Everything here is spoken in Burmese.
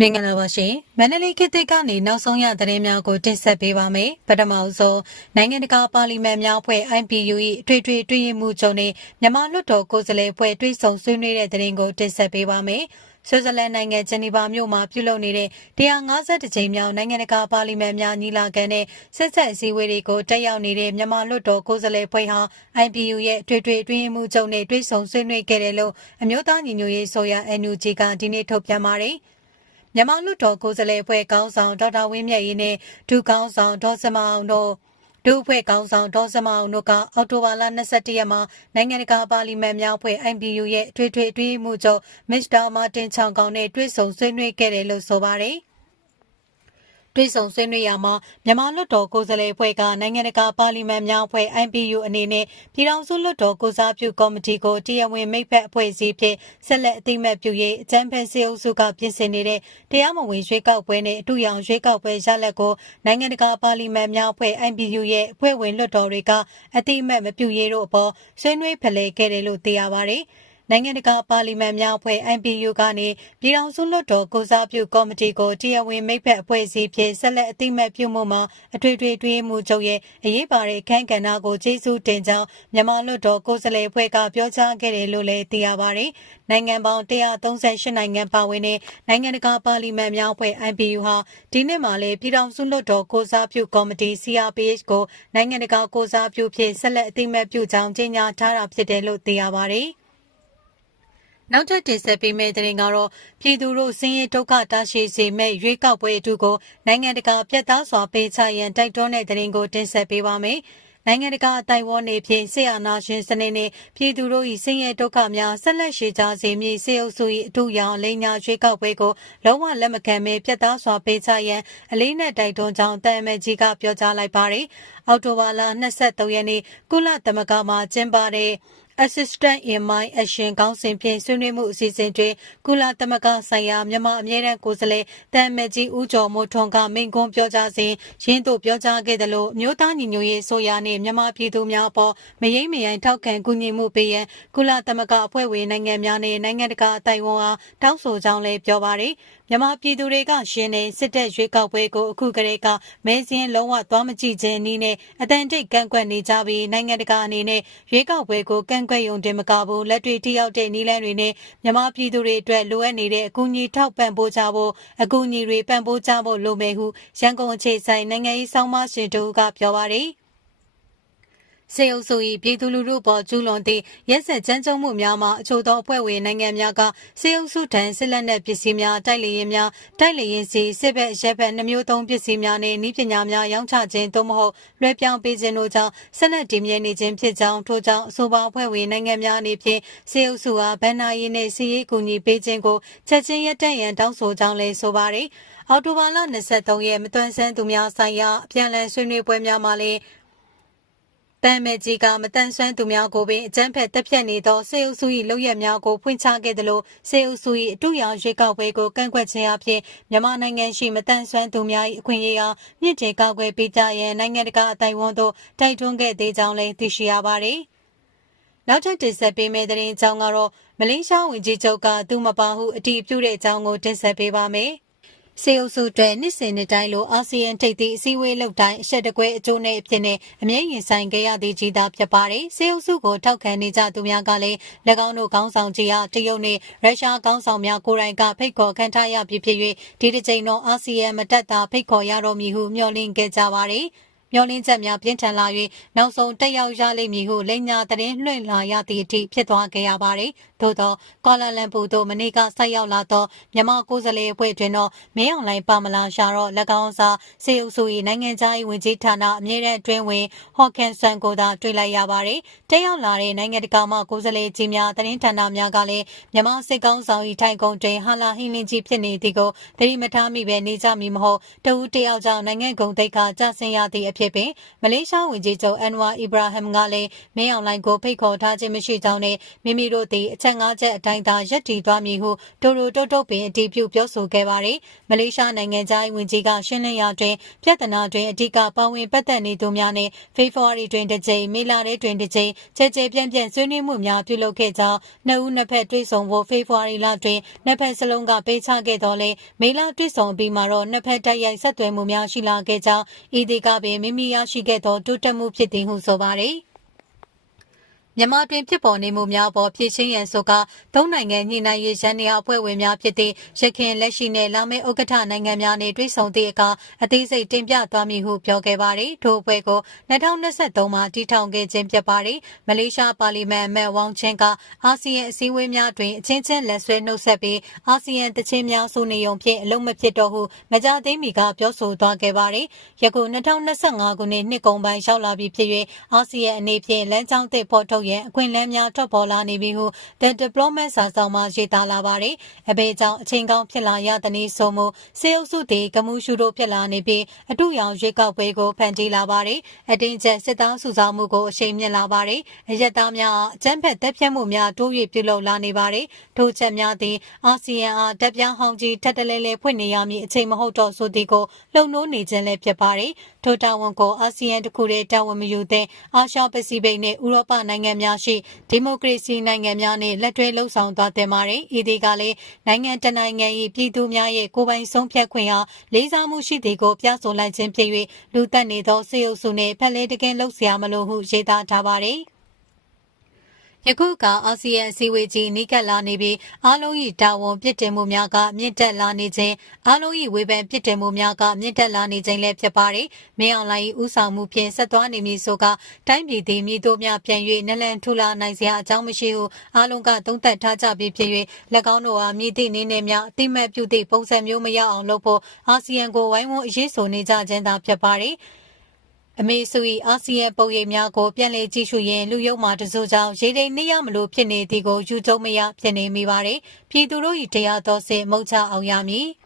မင်္ဂလာပါရှင်မန္တလေးခေတ်သစ်ကနေနောက်ဆုံးရသတင်းများကိုတင်ဆက်ပေးပါမယ်ပထမဆုံးနိုင်ငံတကာပါလီမန်များအဖွဲ့ IPU ၏အထွေထွေတွင်းမှုချုပ်နဲ့မြန်မာလွှတ်တော်ကိုယ်စားလှယ်အဖွဲ့တွဲဆုံဆွေးနွေးတဲ့သတင်းကိုတင်ဆက်ပေးပါမယ်ဆွစ်ဇာလန်နိုင်ငံဂျနီဗာမြို့မှာပြုလုပ်နေတဲ့150ကြိမ်မြောက်နိုင်ငံတကာပါလီမန်များညီလာခံနဲ့ဆက်ဆက်အစည်းအဝေးတွေကိုတက်ရောက်နေတဲ့မြန်မာလွှတ်တော်ကိုယ်စားလှယ်ဖွဲ့ဟာ IPU ရဲ့ထွေထွေတွင်းမှုချုပ်နဲ့တွဲဆုံဆွေးနွေးခဲ့တယ်လို့အမျိုးသားညီညွတ်ရေးဆိုရ NUG ကဒီနေ့ထုတ်ပြန်ပါတယ်။ မြန်မာလူတော်ကိုယ်စားလှယ်အဖွဲ့ကောင်းဆောင်ဒေါက်တာဝင်းမြတ်ရေးနဲ့ဒုကောင်းဆောင်ဒေါ်စမအောင်တို့ဒုအဖွဲ့ကောင်းဆောင်ဒေါ်စမအောင်တို့ကအောက်တိုဘာလ22ရက်မှာနိုင်ငံတကာပါလီမန်များအဖွဲ့ IPU ရဲ့ထွေထွေအတွင်းမှုချုပ်မစ္စတာမာတင်ချောင်ကောင်နဲ့တွေ့ဆုံဆွေးနွေးခဲ့တယ်လို့ဆိုပါတယ်။ တွေ့ဆုံဆွေးနွေးရာမှာမြန်မာလွှတ်တော်ကိုယ်စားလှယ်အဖွဲ့ကနိုင်ငံတကာပါလီမန်များအဖွဲ့ IPU အနေနဲ့ပြည်ထောင်စုလွှတ်တော်ကိုစားပြုကော်မတီကိုတရားဝင်မိတ်ဖက်အဖွဲ့အစည်းဖြင့်ဆက်လက်အသိမှတ်ပြုရေးအကြံဖက်စေအုပ်စုကပြင်ဆင်နေတဲ့တရားမဝင်ရွေးကောက်ပွဲနဲ့အတူရောင်ရွေးကောက်ပွဲရလဒ်ကိုနိုင်ငံတကာပါလီမန်များအဖွဲ့ IPU ရဲ့အဖွဲ့ဝင်လွှတ်တော်တွေကအသိမှတ်မပြုရေးတို့အပေါ်ဆွေးနွေးဖလှယ်ခဲ့တယ်လို့သိရပါတယ်။ နိုင်ငံတကာပါလီမန်များအဖွဲ့ IPU ကနေပြည်ထောင်စုလွှတ်တော်ကိုစားပြုကော်မတီကိုတရားဝင်မိတ်ဖက်အဖွဲ့အစည်းဖြင့်ဆက်လက်အသိမှတ်ပြုမှုမှာအထွေထွေတွင်းမှုချုပ်ရဲ့အရေးပါတဲ့ခန့်ကဏ္ဍကိုကျေးဇူးတင်ကြောင်းမြန်မာလွှတ်တော်ကိုယ်စားလှယ်အဖွဲ့ကပြောကြားခဲ့တယ်လို့လည်းသိရပါတယ်။နိုင်ငံပေါင်း138နိုင်ငံပါဝင်တဲ့နိုင်ငံတကာပါလီမန်များအဖွဲ့ IPU ဟာဒီနှစ်မှာလည်းပြည်ထောင်စုလွှတ်တော်ကိုစားပြုကော်မတီ CRPH ကိုနိုင်ငံတကာကိုစားပြုဖြင့်ဆက်လက်အသိမှတ်ပြုကြောင်းကြေညာထားတာဖြစ်တယ်လို့သိရပါတယ်။ နောက်ထပ်တင်ဆက်ပေးမယ့်သတင်းကတော့ပြည်သူတို့စင်းရဲဒုက္ခတာရှည်စေမဲ့ရွေးကောက်ပွဲအထူးကိုနိုင်ငံတကာပြတ်သားစွာပေးချရန်တိုက်တွန်းတဲ့သတင်းကိုတင်ဆက်ပေးပါမယ်။နိုင်ငံတကာအတိုင်းဝန်းနေဖြင့်ဆေးအာနာရှင်စနစ်နှင့်ပြည်သူတို့၏ဆင်းရဲဒုက္ခများဆက်လက်ရှည်ကြစေမည့်စေအုပ်စု၏အထူးရောင်လိန်ညာရွေးကောက်ပွဲကိုလုံးဝလက်မခံဘဲပြတ်သားစွာပေးချရန်အလေးနက်တိုက်တွန်းကြောင်းတန်အမတ်ကြီးကပြောကြားလိုက်ပါတယ်။ အောက်တိုဘာလ23ရက်နေ့ကုလသမဂ္ဂမှကျင်းပတဲ့ Assistant in My Action ကောင်းစဉ်ဖြင့်ဆွေးနွေးမှုအစီအစဉ်တွင်ကုလသမဂ္ဂဆိုင်ရာမြန်မာအမြဲတမ်းကိုယ်စားလှယ်တမ်မက်ကြီးဦးကျော်မိုးထွန်းကမိန့်ခွန်းပြောကြားစဉ်ရင်းတို့ပြောကြားခဲ့သလိုမြို့သားညီညွတ်ရေးဆိုရာနှင့်မြန်မာပြည်သူများအပေါ်မယိမ့်မယိုင်ထောက်ခံကူညီမှုပေးရန်ကုလသမဂ္ဂအဖွဲ့ဝင်နိုင်ငံများနှင့်နိုင်ငံတကာအတိုင်းအဝန်အားတောင်းဆိုကြောင်းလည်းပြောပါရယ်မြန်မာပြည်သူတွေကရှင်နေစစ်တပ်ရွေးကောက်ပွဲကိုအခုကတည်းကမဲစင်းလုံးဝသွားမကြည့်ခြင်းနည်းနဲ့အတန်တိတ်ကန့်ကွက်နေကြပြီးနိုင်ငံတကာအနေနဲ့ရွေးကောက်ပွဲကိုကန့်ကွက်ရုံတင်မကဘူးလက်တွေ့ထိရောက်တဲ့နည်းလမ်းတွေနဲ့မြန်မာပြည်သူတွေအတွက်လိုအပ်နေတဲ့အကူအညီထောက်ပံ့ဖို့ကြဖို့အကူအညီတွေပံ့ပိုးကြဖို့လိုမယ်ဟုရန်ကုန်အခြေဆိုင်နိုင်ငံရေးဆောင်မရှင်တို့ကပြောပါတယ်။ စေအုပ်စု၏ပြည်သူလူထုပေါ်ကျူးလွန်သည့်ရက်စက်ကြမ်းကြုတ်မှုများမှာအချို့သောအဖွဲ့ဝင်နိုင်ငံများကစေအုပ်စုထံစစ်လက်နက်ပစ္စည်းများတိုက်လေရင်များတိုက်လေရင်စီစစ်ဘက်ရက်ဘက်နှမျိုးသုံးပစ္စည်းများနှင့်ဤပညာများရောင်းချခြင်းသို့မဟုတ်လွှဲပြောင်းပေးခြင်းတို့ကြောင့်ဆက်လက်တည်မြဲနေခြင်းဖြစ်ကြောင်းထို့ကြောင့်အဆိုပါအဖွဲ့ဝင်နိုင်ငံများအနေဖြင့်စေအုပ်စုအားဗန်နာရေးနှင့်စီရေးကူညီပေးခြင်းကိုချက်ချင်းရပ်တန့်ရန်တောင်းဆိုကြောင်းလည်းဆိုပါရယ်အော်တိုဘာလ23ရက်မတွန်းဆန်းသူများဆိုင်ရာအပြန်အလှန်ဆွေးနွေးပွဲများမှာလည်း တမ်မဲကြီးကမတန်ဆွမ်းသူများကိုပင်အကြမ်းဖက်တပ်ဖြတ်နေသောစေအုပ်စု၏လုပ်ရက်များကိုဖွင့်ချခဲ့သလိုစေအုပ်စု၏အတူရောင်ရွေးကောက်ပွဲကိုကန့်ကွက်ခြင်းအပြင်မြန်မာနိုင်ငံရှိမတန်ဆွမ်းသူများ၏အခွင့်အရေးအားမြင့်တင်ကောက်ွယ်ပေးကြရန်နိုင်ငံတကာအတိုင်းအဝန်သို့တိုက်တွန်းခဲ့သေးကြောင်းလည်းသိရှိရပါသည်နောက်ထပ်တင်ဆက်ပေးမယ့်သတင်းအကြောင်းကတော့မလေးရှားဝန်ကြီးချုပ်ကသူမပါဟုအတည်ပြုတဲ့အကြောင်းကိုတင်ဆက်ပေးပါမယ်။ စေအုပ်စုတွေနှစ်စဉ်နှစ်တိုင်းလိုအာဆီယံထိပ်သီးအစည်းအဝေးလုပ်တိုင်းအရှက်တကွဲအကျိုးနဲ့အဖြစ်နဲ့အမြဲရင်ဆိုင်ခဲ့ရသည့်ကြီးသားဖြစ်ပါတယ်။စေအုပ်စုကိုထောက်ခံနေကြသူများကလည်း၎င်းတို့ခေါင်းဆောင်ကြီးအားတရုတ်နဲ့ရုရှားခေါင်းဆောင်များကိုယ်တိုင်ကဖိတ်ခေါ်ခံထားရပြီးဖြစ်၍ဒီတစ်ချိန်တော့အာဆီယံမတက်တာဖိတ်ခေါ်ရတော့မည်ဟုမျှော်လင့်ခဲ့ကြပါတယ်။ မျောလင်းချက်များပြင်းထန်လာ၍နောက်ဆုံးတက်ရောက်ရလိမ့်မည်ဟုလိန်ညာသတင်းလွှင့်လာရသည့်အထိဖြစ်သွားခဲ့ရပါတယ်။သို့သောကွာလာလမ်ပူသို့မနေ့ကဆက်ရောက်လာသောမြန်မာကိုယ်စားလှယ်အဖွဲ့တွင်တော့မင်းအောင်လှိုင်ပါမလာရှာတော့၎င်းစားစေအုပ်စု၏နိုင်ငံခြားရေးဝန်ကြီးဌာနအမြဲတမ်းအတွင်းဝင်ဟော့ကန်ဆန်ကိုသာတွေ့လိုက်ရပါတယ်။တက်ရောက်လာတဲ့နိုင်ငံတကာမှကိုယ်စားလှယ်ကြီးများသတင်းဌာနများကလည်းမြန်မာစစ်ကောင်ဆောင်၏ထိုင်ကုန်တွင်ဟာလာဟင်းလင်းကြီးဖြစ်နေသည်ကိုသတိမထားမိပဲနေကြမည်မဟုတ်တဦးတယောက်ကြောင့်နိုင်ငံကုန်တိတ်ခါကြဆင်းရသည့်အဖြစ်ဖြစ်ပင်မလေးရှားဝန်ကြီးချုပ်အန်ဝါအီဘရာဟမ်ကလည်းမင်းအောင်လှိုင်ကိုဖိတ်ခေါ်ထားခြင်းမရှိကြောင်းနဲ့မိမိတို့သည်အချက်၅ချက်အတိုင်းသာရပ်တည်သွားမည်ဟုတိုတိုတုတ်တုတ်ပင်အတည်ပြုပြောဆိုခဲ့ပါတယ်။မလေးရှားနိုင်ငံသားဝန်ကြီးကရှင်းလင်းရာတွင်ပြဿနာတွင်အဓိကပါဝင်ပတ်သက်နေသူများနဲ့ဖေဖော်ဝါရီတွင်တစ်ကြိမ်မေလထဲတွင်တစ်ကြိမ်ချဲချဲပြန့်ပြန့်ဆွေးနွေးမှုများပြုလုပ်ခဲ့ကြောင်းနှစ်ဦးနှစ်ဖက်တွေ့ဆုံဖို့ဖေဖော်ဝါရီလတွင်နှစ်ဖက်စလုံးကပေးချခဲ့တော်လဲမေလတွေ့ဆုံအပြီးမှာတော့နှစ်ဖက်တိုက်ရိုက်ဆက်သွယ်မှုများရှိလာခဲ့ကြောင်းဤဒီကပင်မိမိရရှိခဲ့သောတိုးတက်မှုဖြစ်သည်ဟုဆိုပါတယ်။ မြန်မာတွင်ဖြစ်ပေါ်နေမှုများပေါ်ဖြည့်ရှင်းရန်ဆိုကသုံးနိုင်ငံညှိနှိုင်းရေးရန်နေအဖွဲ့ဝင်များဖြစ်သည့်ရခိုင်လက်ရှိနှင့်လာမယ့်ဥက္ကဋ္ဌနိုင်ငံများနှင့်တွေ့ဆုံသည့်အခါအသေးစိတ်တင်ပြသွားမည်ဟုပြောခဲ့ပါသည်ထို့အဖွဲ့ကို2023မှာတည်ထောင်ခဲ့ခြင်းဖြစ်ပါသည်မလေးရှားပါလီမန်အမတ်ဝေါင်ချင်းကအာဆီယံအစည်းအဝေးများတွင်အချင်းချင်းလက်ဆွဲနှုတ်ဆက်ပြီးအာဆီယံတချင်းများဆိုနေုံဖြင့်အလုံးမဖြစ်တော့ဟုမကြသေးမီကပြောဆိုသွားခဲ့ပါသည်ယခု2025ခုနှစ်နှစ်ကုန်ပိုင်းရောက်လာပြီဖြစ်၍အာဆီယံအနေဖြင့်လမ်းကြောင်းသစ်ဖော်ထုတ်ရန်အခွင့်အလမ်းများထွက်ပေါ်လာနေပြီဟု The Diplomat စာဆောင်မှာရေးသားလာပါတယ်။အဘေကြောင့်အချိန်ကောင်းဖြစ်လာရသနည်းဆိုမှုစေအုပ်စုသည်ကမှုရှုတို့ဖြစ်လာနေပြီးအတူရောင်ရွေးကောက်ပွဲကိုဖန်တီးလာပါတယ်။အတင်းကျပ်စစ်သားစုဆောင်မှုကိုအရှိန်မြင့်လာပါတယ်။အရက်သားများအကြမ်းဖက်တပ်ဖြတ်မှုများတိုး၍ပြုလုပ်လာနေပါတယ်။ထို့ချက်များသည်အာဆီယံအားတပ်ပြောင်းဟောင်းကြီးထက်တလဲလဲဖွင့်နေရမည်အချိန်မဟုတ်တော့ဆိုသည်ကိုလှုံ့နိုးနေခြင်းလည်းဖြစ်ပါတယ်။ထိုတာဝန်ကိုအာဆီယံတခုတည်းတာဝန်မယူသည့်အာရှပစိဖိတ်နှင့်ဥရောပနိုင်ငံများရှိဒီမိုကရေစီနိုင်ငံများနှင့်လက်တွဲလှုပ်ဆောင်သွားတဲ့မှာရင်ဤဒီကလည်းနိုင်ငံတနိုင်ငံ၏ပြည်သူများရဲ့ကိုယ်ပိုင်ဆုံးဖြတ်ခွင့်အားလေးစားမှုရှိသည်ကိုပြဆိုလိုက်ခြင်းဖြစ်၍လူသက်နေသောစေအုပ်စုနှင့်ဖက်လဲတကင်းလှုပ်ရှားမလို့ဟုရေးသားထားပါတယ်။ ယခုကအာဆီယံအစည်းအဝေးကြီးနီးကပ်လာနေပြီးအားလုံး၏တာဝန်ပြစ်တင်မှုများကမြင့်တက်လာနေခြင်းအားလုံး၏ဝေဖန်ပြစ်တင်မှုများကမြင့်တက်လာနေခြင်းလည်းဖြစ်ပါတယ်။မင်းအောင်လှိုင်၏ဥဆောင်မှုဖြင့်ဆက်သွားနေမည်ဆိုကတိုင်းပြည်သည်မြေတို့များပြန်၍နလန်ထူလာနိုင်စရာအကြောင်းမရှိဟုအားလုံးကသုံးသပ်ထားကြပြီးဖြစ်၍၎င်းတို့အားမြည်သည့်နည်းနဲ့များအတိမတ်ပြုသည့်ပုံစံမျိုးမရအောင်လုပ်ဖို့အာဆီယံကိုဝိုင်းဝန်းအရေးဆိုနေကြခြင်းသာဖြစ်ပါတယ်။ အမေစု၏အာဆီယံပုံရိပ်များကိုပြန်လည်ကြည့်ရှုရင်းလူယုံမှတစိုးကြောင့်ရေတိမ်နှိရမလို့ဖြစ်နေသည်ကိုယူကျုံမရဖြစ်နေမိပါတယ်။ပြည်သူတို့၏တရားတော်စင်မုတ်ချအောင်ရမည်။